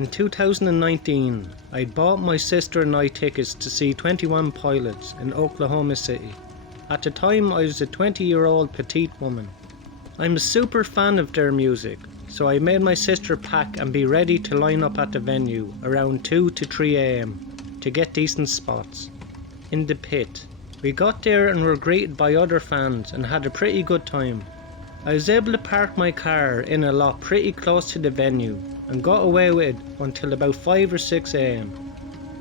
In 2019, I'd bought my sister and I tickets to see 21 Pilots in Oklahoma City. At the time I was a 20-year-old petite woman. I'm a super fan of their music, so I made my sister pack and be ready to line up at the venue around 2 to 3 AM to get decent spots. In the pit. We got there and were greeted by other fans and had a pretty good time. I was able to park my car in a lot pretty close to the venue and got away with it until about 5 or 6 AM,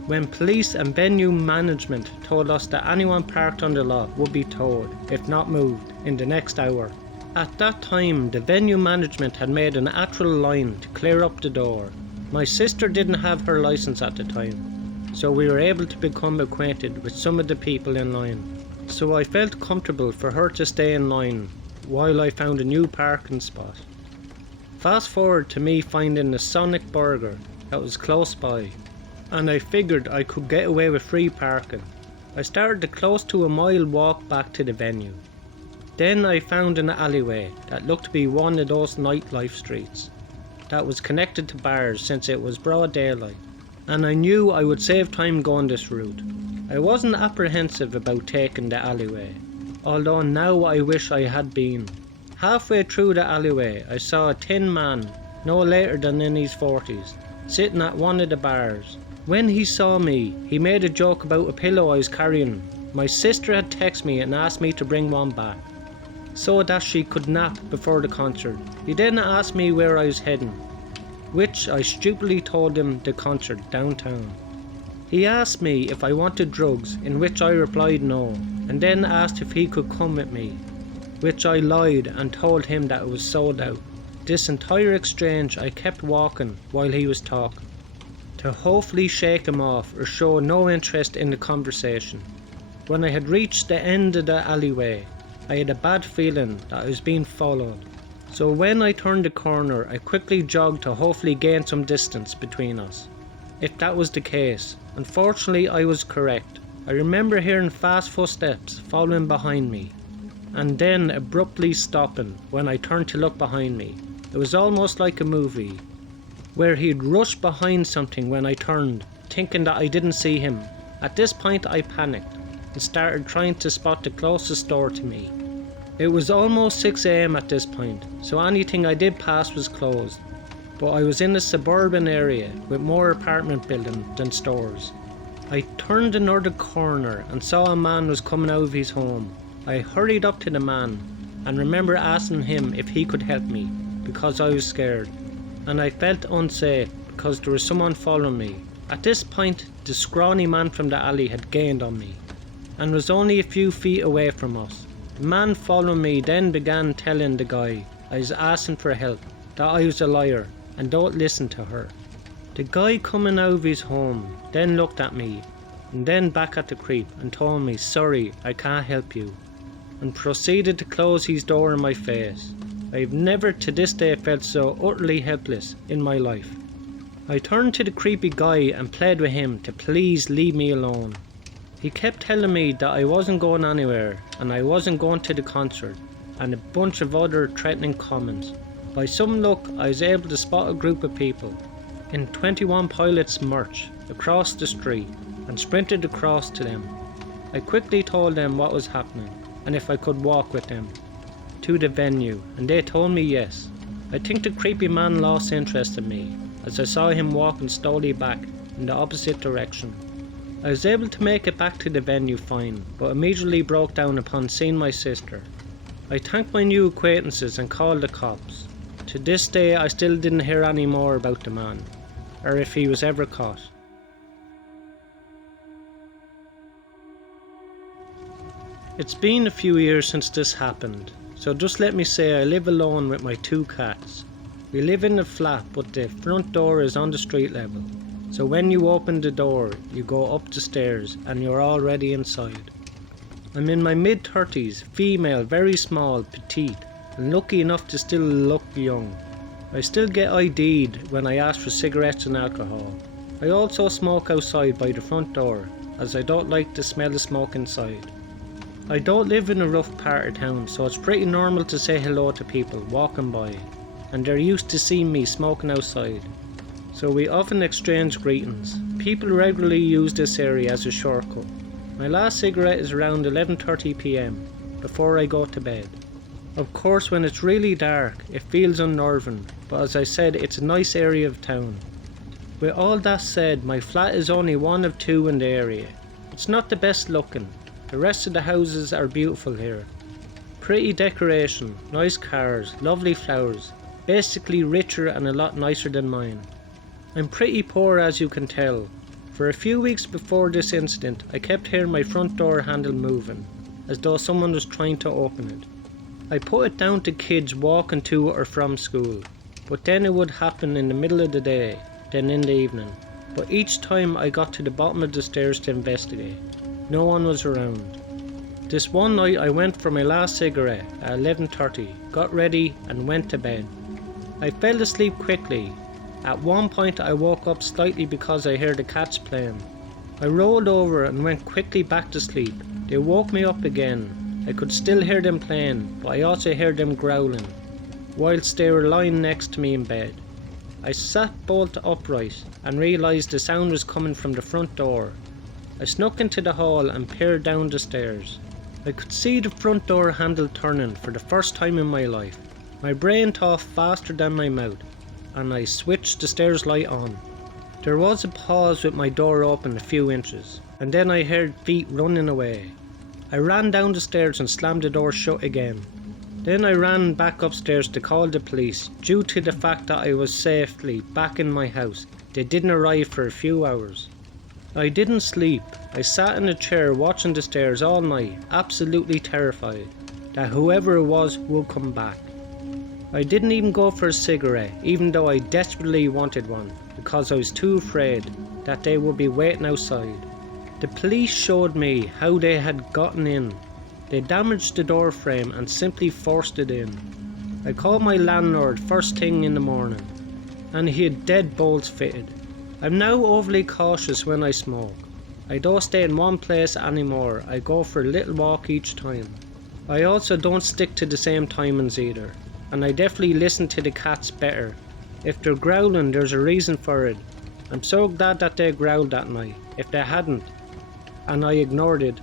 when police and venue management told us that anyone parked on the lot would be towed, if not moved, in the next hour. At that time, the venue management had made an actual line to clear up the door. My sister didn't have her license at the time, so we were able to become acquainted with some of the people in line. So I felt comfortable for her to stay in line while I found a new parking spot. Fast forward to me finding a Sonic Burger that was close by, and I figured I could get away with free parking. I started a close to a mile walk back to the venue. Then I found an alleyway that looked to be one of those nightlife streets that was connected to bars since it was broad daylight, and I knew I would save time going this route. I wasn't apprehensive about taking the alleyway, although now I wish I had been. Halfway through the alleyway I saw a thin man, no later than in his 40s, sitting at one of the bars. When he saw me, he made a joke about a pillow I was carrying. My sister had texted me and asked me to bring one back, so that she could nap before the concert. He then asked me where I was heading, which I stupidly told him the concert downtown. He asked me if I wanted drugs, in which I replied no, and then asked if he could come with me, which I lied and told him that it was sold out. This entire exchange I kept walking while he was talking, to hopefully shake him off or show no interest in the conversation. When I had reached the end of the alleyway, I had a bad feeling that I was being followed. So when I turned the corner, I quickly jogged to hopefully gain some distance between us. If that was the case, unfortunately I was correct. I remember hearing fast footsteps following behind me, and then abruptly stopping when I turned to look behind me. It was almost like a movie, where he'd rushed behind something when I turned, thinking that I didn't see him. At this point I panicked and started trying to spot the closest store to me. It was almost 6 AM at this point, so anything I did pass was closed, but I was in a suburban area with more apartment buildings than stores. I turned another corner and saw a man was coming out of his home. I hurried up to the man and remember asking him if he could help me because I was scared, and I felt unsafe because there was someone following me. At this point, the scrawny man from the alley had gained on me and was only a few feet away from us. The man following me then began telling the guy I was asking for help that I was a liar and don't listen to her. The guy coming out of his home then looked at me and then back at the creep and told me sorry, I can't help you, and proceeded to close his door in my face. I've never to this day felt so utterly helpless in my life. I turned to the creepy guy and pled with him to please leave me alone. He kept telling me that I wasn't going anywhere and I wasn't going to the concert, and a bunch of other threatening comments. By some luck I was able to spot a group of people in 21 Pilots merch across the street and sprinted across to them. I quickly told them what was happening and if I could walk with them to the venue, and they told me yes. I think the creepy man lost interest in me as I saw him walking slowly back in the opposite direction. I was able to make it back to the venue fine, but immediately broke down upon seeing my sister. I thanked my new acquaintances and called the cops. To this day I still didn't hear any more about the man, or if he was ever caught. It's been a few years since this happened, so just let me say I live alone with my 2 cats. We live in a flat, but the front door is on the street level, so when you open the door you go up the stairs and you're already inside. I'm in my mid-30s, female, very small, petite, and lucky enough to still look young. I still get ID'd when I ask for cigarettes and alcohol. I also smoke outside by the front door, as I don't like the smell of smoke inside. I don't live in a rough part of town, so it's pretty normal to say hello to people walking by, and they're used to seeing me smoking outside. so we often exchange greetings. People regularly use this area as a shortcut. My last cigarette is around 11:30 p.m, before I go to bed. Of course, when it's really dark, it feels unnerving, but as I said, it's a nice area of town. With all that said, my flat is only one of two in the area. It's not the best looking. The rest of the houses are beautiful here. Pretty decoration, nice cars, lovely flowers, basically richer and a lot nicer than mine. I'm pretty poor, as you can tell. For a few weeks before this incident, I kept hearing my front door handle moving, as though someone was trying to open it. I put it down to kids walking to or from school, but then it would happen in the middle of the day, then in the evening. But each time I got to the bottom of the stairs to investigate, no one was around. This one night I went for my last cigarette at 11:30, got ready and went to bed. I fell asleep quickly. At one point I woke up slightly because I heard the cats playing. I rolled over and went quickly back to sleep. They woke me up again. I could still hear them playing, but I also heard them growling, whilst they were lying next to me in bed. I sat bolt upright and realised the sound was coming from the front door. I snuck into the hall and peered down the stairs. I could see the front door handle turning for the first time in my life. My brain thought faster than my mouth, and I switched the stairs light on. There was a pause with my door open a few inches, and then I heard feet running away. I ran down the stairs and slammed the door shut again. Then I ran back upstairs to call the police. Due to the fact that I was safely back in my house, they didn't arrive for a few hours. I didn't sleep. I sat in a chair watching the stairs all night, absolutely terrified that whoever it was would come back. I didn't even go for a cigarette, even though I desperately wanted one, because I was too afraid that they would be waiting outside. The police showed me how they had gotten in. They damaged the door frame and simply forced it in. I called my landlord first thing in the morning, and he had deadbolts fitted. I'm now overly cautious when I smoke. I don't stay in one place anymore. I go for a little walk each time. I also don't stick to the same timings either, and I definitely listen to the cats better. If they're growling, there's a reason for it. I'm so glad that they growled that night. If they hadn't, and I ignored it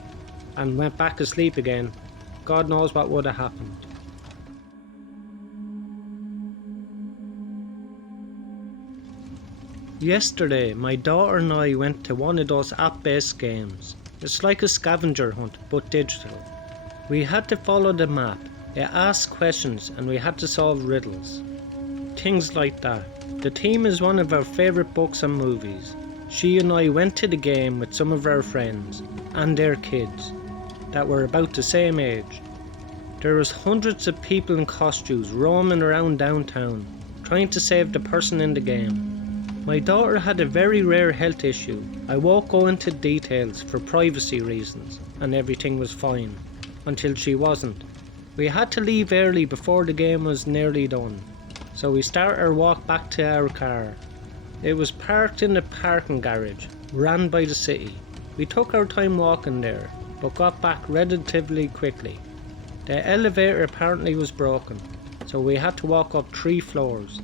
and went back to sleep again, God knows what would have happened. Yesterday, my daughter and I went to one of those app-based games. It's like a scavenger hunt, but digital. We had to follow the map. It asked questions and we had to solve riddles. Things like that. The theme is one of our favourite books and movies. She and I went to the game with some of our friends and their kids that were about the same age. There was hundreds of people in costumes roaming around downtown, trying to save the person in the game. My daughter had a very rare health issue. I won't go into details for privacy reasons, and everything was fine, until she wasn't. We had to leave early before the game was nearly done, so we started our walk back to our car. It was parked in the parking garage, ran by the city. We took our time walking there, but got back relatively quickly. The elevator apparently was broken, so we had to walk up 3 floors.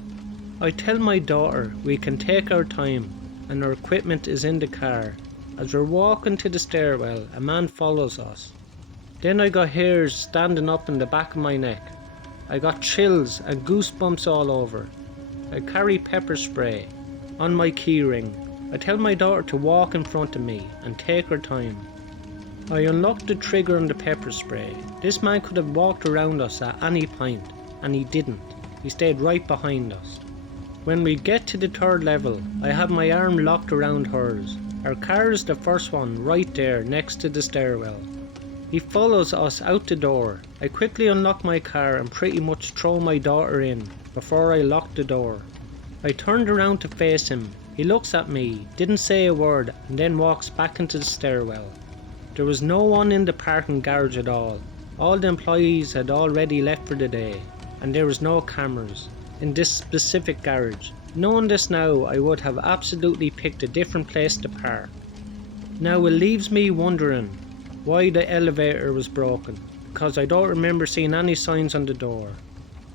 I tell my daughter we can take our time and our equipment is in the car. As we're walking to the stairwell, a man follows us. Then I got hairs standing up in the back of my neck. I got chills and goosebumps all over. I carry pepper spray on my keyring. I tell my daughter to walk in front of me and take her time. I unlocked the trigger on the pepper spray. This man could have walked around us at any point, and he didn't. He stayed right behind us. When we get to the 3rd level, I have my arm locked around hers. Our car is the first one right there next to the stairwell. He follows us out the door. I quickly unlock my car and pretty much throw my daughter in before I lock the door. I turned around to face him. He looks at me, didn't say a word, and then walks back into the stairwell. There was no one in the parking garage at all. All the employees had already left for the day, and there was no cameras in this specific garage. Knowing this now, I would have absolutely picked a different place to park. Now it leaves me wondering why the elevator was broken, because I don't remember seeing any signs on the door.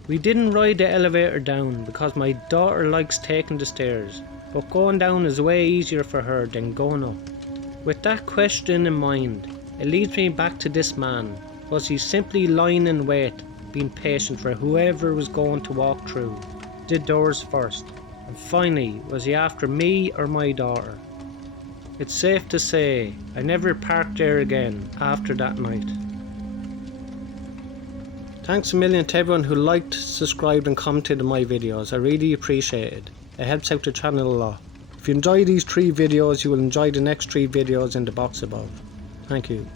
We didn't ride the elevator down because my daughter likes taking the stairs, but going down is way easier for her than going up. With that question in mind, it leads me back to this man. Was he simply lying in wait, being patient for whoever was going to walk through the doors first? And finally, was he after me or my daughter? It's safe to say I never parked there again after that night. Thanks a million to everyone who liked, subscribed and commented on my videos. I really appreciate it. It helps out the channel a lot. If you enjoy these 3 videos, you will enjoy the next 3 videos in the box above. Thank you.